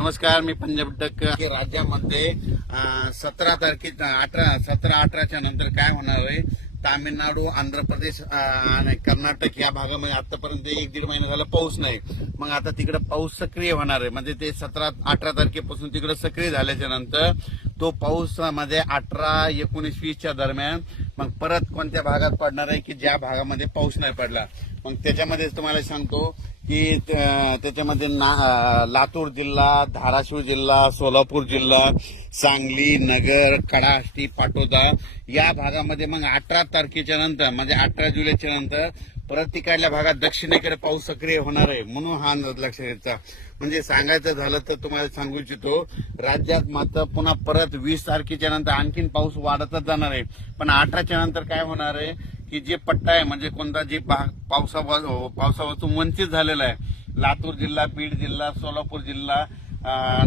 नमस्कार मी पंजाब डक राज्यामध्ये सतरा तारखे अठरा सतरा अठराच्या नंतर काय होणार आहे? तामिळनाडू आंध्र प्रदेश आणि कर्नाटक या भागामध्ये आतापर्यंत एक दीड महिना झाला पाऊस नाही. मग आता तिकडे पाऊस सक्रिय होणार आहे. म्हणजे ते सतरा अठरा तारखेपासून तिकडे सक्रिय झाल्याच्यानंतर तो पाऊसमध्ये अठरा एकोणीस वीसच्या दरम्यान मग परत कोणत्या भागात पडणार आहे की ज्या भागामध्ये पाऊस नाही पडला? मग त्याच्यामध्ये तुम्हाला सांगतो की त्याच्यामध्ये ना लातूर जिल्हा धाराशिव जिल्हा सोलापूर जिल्हा सांगली नगर कडाष्टी पाटोदा या भागामध्ये मग अठरा तारखेच्या नंतर म्हणजे अठरा जुलैच्या नंतर परत तिकडल्या भागात दक्षिणेकडे पाऊस सक्रिय होणार आहे म्हणून हा अंदाज लक्षात घ्यायचा. म्हणजे सांगायचं झालं तर तुम्हाला सांगू इच्छितो राज्यात मात्र पुन्हा परत वीस तारखेच्या नंतर आणखीन पाऊस वाढतच जाणार आहे. पण अठराच्या नंतर काय होणार आहे? की जे पट्टा आहे म्हणजे कोणता जे भाग पावसा पावसापासून वंचित झालेला आहे. लातूर जिल्हा बीड जिल्हा सोलापूर जिल्हा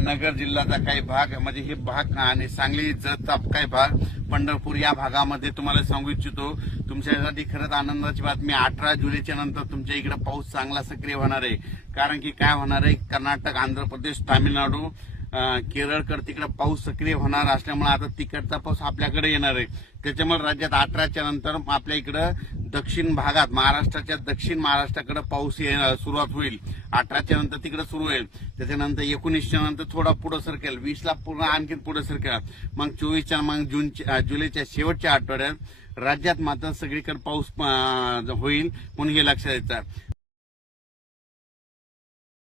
नगर जिल्ह्याचा काही भाग म्हणजे हे भाग आणि सांगली जतचा काही भाग पंढरपूर या भागामध्ये तुम्हाला सांगू इच्छितो. तुमच्यासाठी खरंच आनंदाची बातमी अठरा जुलैच्या नंतर तुमच्या इकडे पाऊस चांगला सक्रिय होणार आहे. कारण की काय होणार आहे? कर्नाटक आंध्र प्रदेश तामिळनाडू केरळकर तिकडे पाऊस सक्रिय होणार असल्यामुळे आता तिकडचा पाऊस आपल्याकडे येणार आहे. त्याच्यामुळे राज्यात अठराच्या नंतर आपल्या इकडं दक्षिण भागात महाराष्ट्राच्या दक्षिण महाराष्ट्राकडे पाऊस येणार सुरुवात होईल. अठराच्या नंतर तिकडे सुरू होईल. त्याच्यानंतर एकोणीसच्या नंतर थोडा पुढे सरकेल. वीसला पूर्ण आणखी पुढे सरकेल. मग चोवीसच्या मग जून जुलैच्या शेवटच्या आठवड्यात राज्यात मात्र सगळीकडे पाऊस होईल म्हणून हे लक्षात द्यायचं